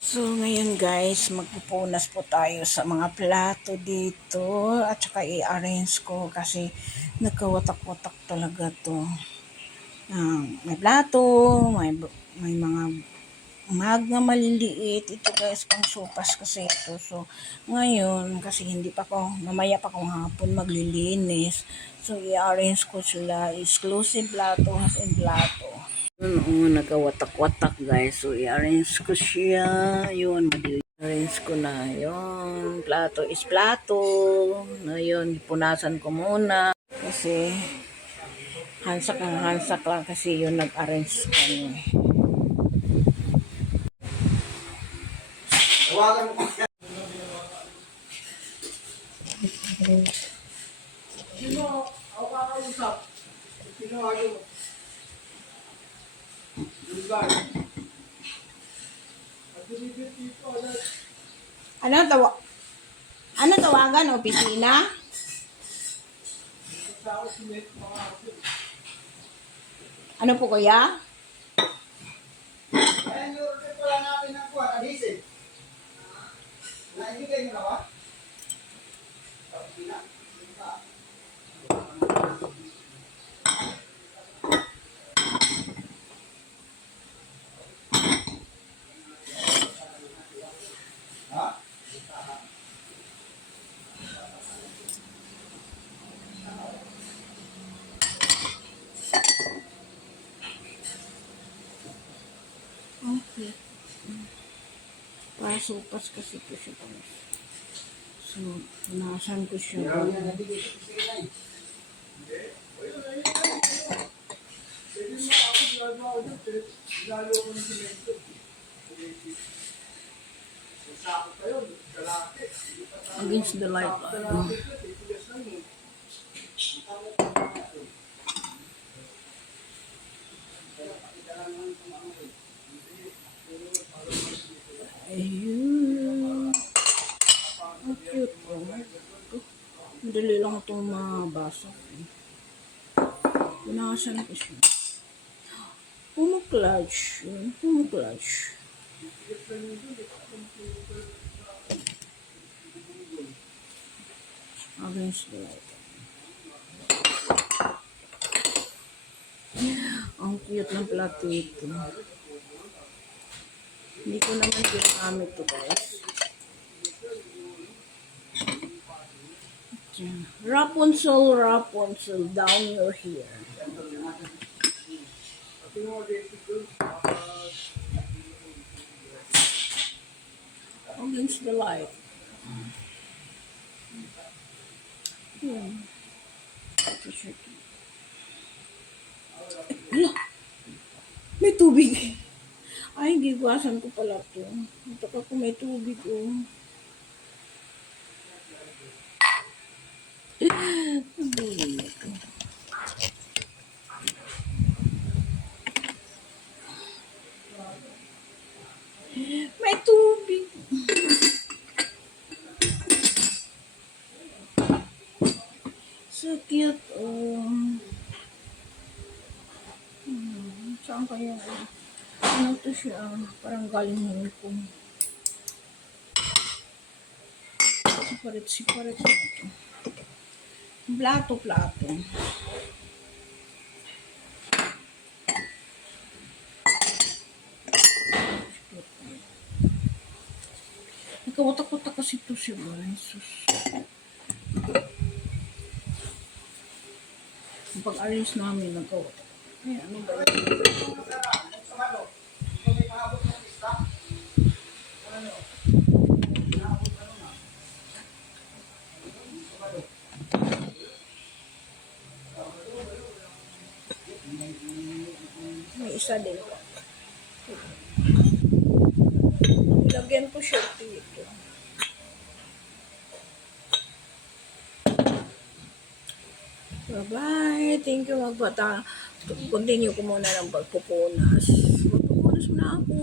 So, ngayon guys, magpupunas po tayo sa mga plato dito at saka i-arrange ko kasi nagkawatak-watak talaga to. May plato, may mga mug na maliliit. Ito guys, pang sopas kasi ito. So, ngayon, kasi hindi pa ko, mamaya pa kong hapon maglilinis. So, i-arrange ko sila. Exclusive plato, as in plato. Yun, nagkawatak-watak guys. So, i-arrange ko siya. Yun, arrange ko na. Yun, plato is plato. Ngayon, punasan ko muna. Kasi, hansak lang kasi yun nag-arrange kami. Tawagan mo ko. Sino ako kakausap? Sino ayaw? Ano tawagan? Opisina? Ano po kuya? Ayan yung order pala namin ng kuha, adhesive. Naibigay mo na ba? Opisina? Okay. Para sopas kasi ko siya. So, punasan ko siya. Against the light. Ayun. Ang cute po. Madali lang itong mabasa. Punasan ko siya. Pumukludge. Pumukludge. Against the light. Ang cute ng plato ito. Hindi ko naman ginagamit ito guys. Rapunzel, Rapunzel, down your hair. Against the light. May tubig. Ay, gigawasan ko pala ito. Ito ka kung may tubig oh. May tubig. So cute oh. Saan kaya ano to siya? Parang galing Hong Kong. Siparit ito. Plato. Nagkawatak-watak kasi ito siya guys. Pag-arrange namin nagkawatak. Ay, ano ba yun? May isa din. Lagyan ko siya dito. Bye-bye. Thank you. Continue ko muna ng pagpupunas. Magpupunas muna ako.